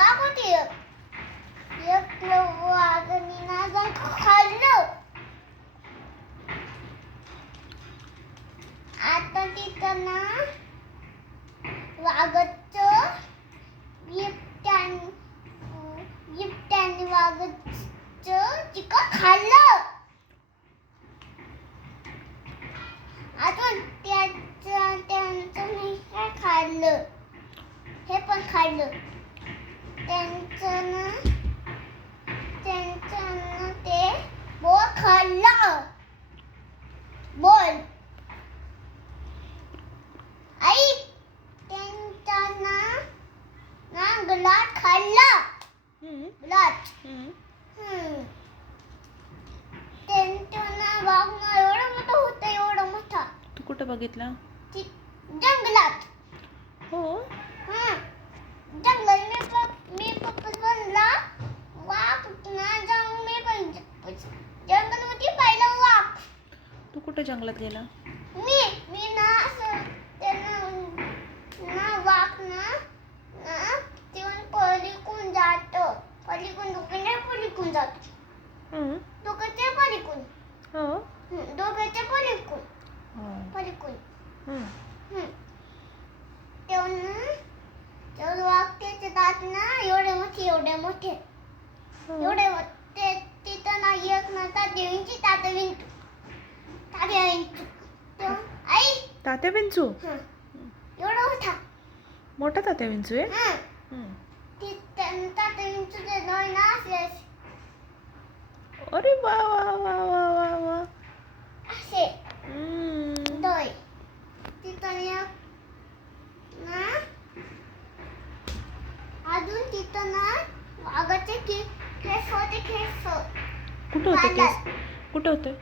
वाघ होती एक वाघाने ना जाऊन खाल्लं. आता तिथं ना वाघाचं बिबट्याने वाघाचं चिकन खाल्लं. अजून त्यांचं नाही काय खाल्लं, हे पण खाल्लं. त्यांचं ना ते बोल खाल्लं. बोल आई, त्यांचा ना गुलाब खाल्ला. गुलाब त्यांचं ना वाघ ना एवढा मोठा होता, एवढा मोठा. तू कुठं बघितला? जंगलात. हो. जंगलात मी पप्पा बनला वाघ ना जाऊन मी पण जंगलमध्ये पाहिलं वाघ. तू कुठं जंगलात गेला? मी ना असं ना वाघ ना तिथून पलीकडून जातो. पलीकडून पलीकडून जातो. दोघांच्या पलीकडून. हो. दोघांच्या पलीकडून. तेव्हा वाघ त्याचे दात ना एवढे मोठे एवढे मोठे. तिथं ना एक ना तात्या विंचू आई तात्या विंचू? एवढा मोठा तात्या विंचू आहे? तात्या विंचूचे डोळे ना असे अरे वा वा वा वा वा वा. असे डोळे. तिथं ना अजून तिथं ना वाघाचे केस होते. कुठं होते केस? कुठं होते?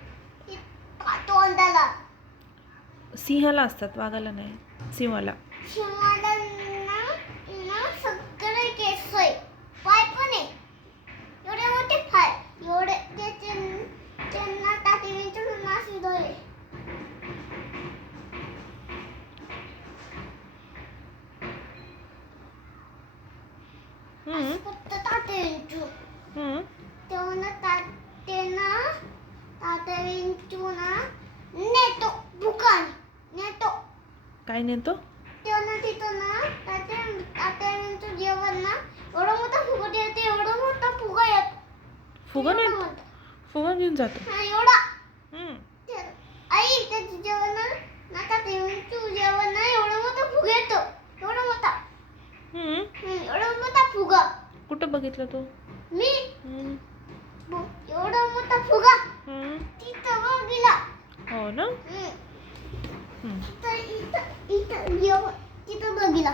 तोंडाला. सिंहाला असतात, वाघाला नाही. सिंहाला ना सगळे केस आहे. पाय पण आहे एवढे मोठे पाय. एवढे त्यांना तात्या विंचून नाशी डोळे. फक्त तात्या विंचू. तेव्हा तात्या विंचू ना नेतो दुकान नेतो. काय नेतो? तेव्हा तिथं ना तात्या विंचू जेवण ना एवढा मोठा फुगा देते. एवढा मोठा फुगा येत. फुगा नाही, फुगा घेऊन जातो. एवढा आई त्याची जेवण ना तात्या विंचू जेवण ना एवढा मोठा फुगा येतो. एवढा मोठा एवढा मोठा फुगा. कुठं बघितलं तू? मी एवढा मोठा फुगा तिथं बघितला. हो ना. तिथं बघितला.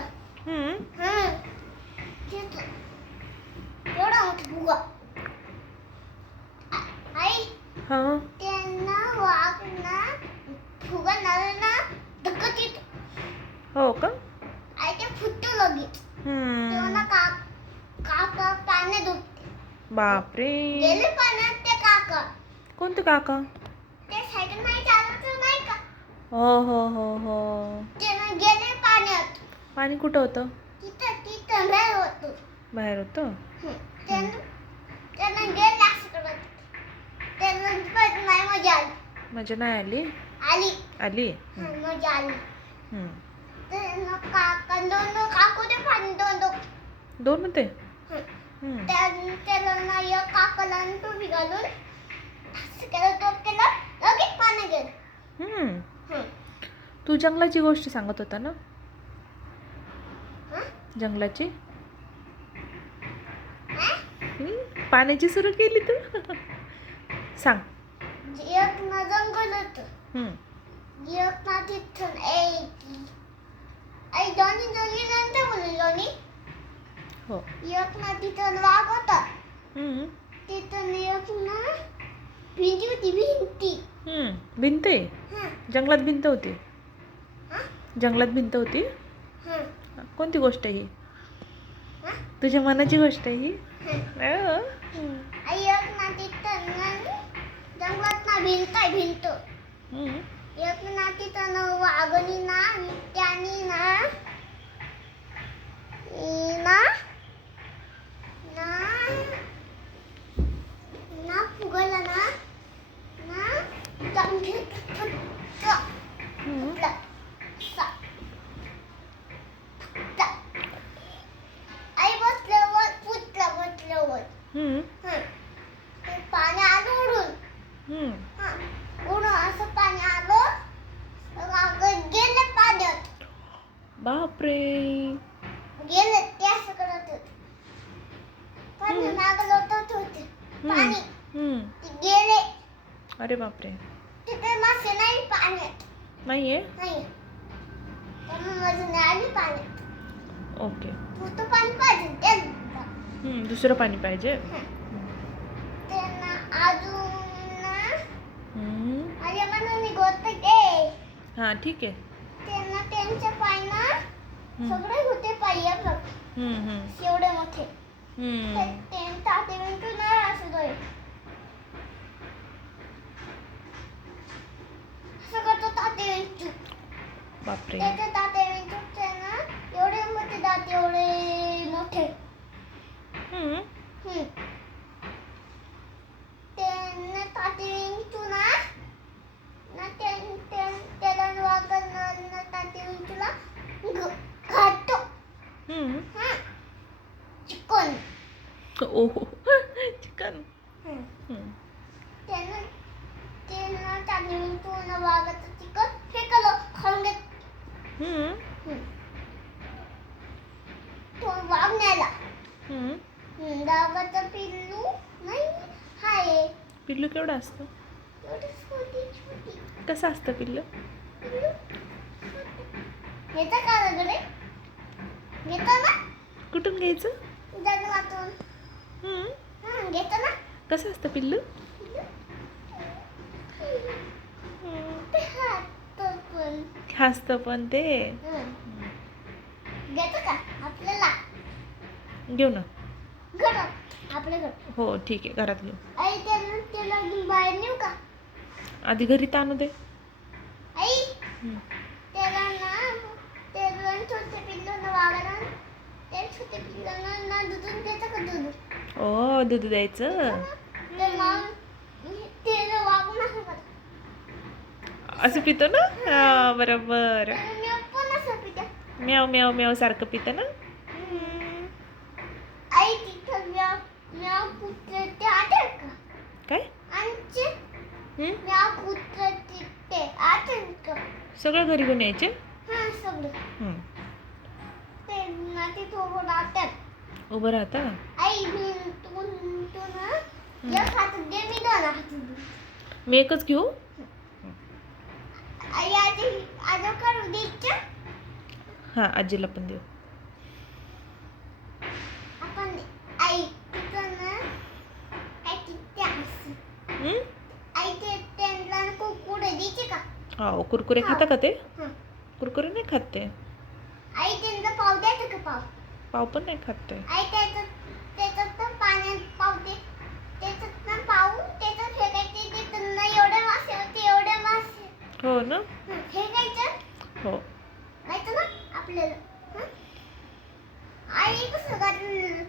एवढा मोठा फुगा. आई त्यांना वाघ ना फुगा ना धक्कत येतो. हो का? आई ते फुटतो लगेच. तेव्हा ना काका पाण्यात उठते. बापरे. गेले पाण्यात ते काका. कोणते काका? ते सायकल नाही चालवत नाही का? हो. ते ना गेले पाण्यात. पाणी कुठं होतं? तिथं बाहेर होतं. बाहेर होतं. त्यांना गेले असं करत. त्यांना नाही मजा आली. मजा नाही आली? आली. मजा आली. काका दोन काकू ते पाणी दोन होते. त्याला ना एक काकाला टोपी घालून असं केलं. टोप केलं लगेच पाणी गेलं. तू जंगलाची गोष्ट सांगत होता ना? जंगलाची पाण्याची सुरू केली तू. सांग. एक ना जंगल होतं. एक ना तिथून आई दोन्ही नंतर बोलू दोन्ही. हो. एक ना तिथं वाघ होता. तिथं एक ना भिंती होती. भिंत आहे? जंगलात भिंत होती? जंगलात भिंत होती? कोणती गोष्ट आहे ही? तुझ्या मनाची गोष्ट आहे ही? एक ना तिथं जंगलात ना भिंत. एक ना तिथं वाघनी ना त्यानी ना घेतलं हम्म. आई बसल्यावर बसल्यावर हम्म. ते पाणी आलं उडून. हम्म. उडून असं पाणी आलं गेले पाण्यात बापरे. गेले ते असं करत होते. पाणी मागं लोटत होते. पाणी हम्म. ते गेले. अरे बापरे. तिथे मासे नाही पाण्यात नाहीये. नाही. त्यामुळे मजा नाही आली पाण्यात. ओके. फक्त पाणी पाहिजे त्यांना. दुसरं पाणी पाहिजे. त्यांना अजून हम्म. माझ्या मनाने गोष्ट घे. हा ठीक आहे. त्यांना त्यांच्या पायना सगळे होते पाय बघ एवढे मोठे. त्यांचा ते नाही असं करतो ताते विंचू. बापरे. त्याचे ताते विंचूचे ना एवढे मोठे दात एवढे मोठे. त्यांना ताते विंचू ना त्याला वागणं ताते विंचूला खातो. चिकन. ओहो. चिकन. त्यांना ताते विंचूला वागायचं चिकन फेकलं खाऊन घेत. तो वाघ न्यायला. वाघाचं पिल्लू नाही हाय. पिल्लू केवढं असतं? एवढी छोटी. कसं असतं पिल्लू? घेता का रगडे? घेता ना? कुठून घ्यायचं? जंगलातून. घेता ना? कसं असतं पिल्लू? ते हात पण. हसतं पण ते. घेतं का? आपल्याला घेऊ ना. घरात आपल्या घर. हो ठीक आहे, घरात घेऊ. आई त्याला घेऊन बाहेर नेऊ का? आधी घरी आणू दे. आई त्याला छोटे पिल्लूला वागायला त्या छोटे पिल्लांना दूध देतं का दूध? ओ दूध द्यायचं. त्याला वागू नका. असं पितो ना. हा बरोबर. पण असं पित्या. म्याव म्याव म्याव सारखं पितं ना. आई तिथं म्याव कुत्रे ते आठवत का? काय? आमचे म्याव कुत्रे ते आठवत का? सगळं घरी घेऊन यायचे. सगळं ते ना तिथं उभं राहतात. उभं राहता. आई तू ना एक हात दे मी दोन हात दे. मी एकच घेऊ. आई आजी करू द्यायचं. हा आजीला पण देऊ. आपण आई तिथं ना काय किती असं. आई ते त्यांना कुरकुरे द्यायचे का? हो कुरकुरे खाता का ते? हं. कुरकुरे नाही खात ते. आई त्यांना पाव द्यायचं का पाव? पाव पण नाही खात ते. आई त्याच्यात ना पाण्यात पाव दे. त्याच्यात ना पाव त्याच्यात फेकायचे. ते त्यांना एवढे मासे होते एवढे मासे. हो ना. फेकायचं. हो. माहिती ना आपल्याला. आई कसं करणार?